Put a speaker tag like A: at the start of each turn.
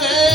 A: Amen.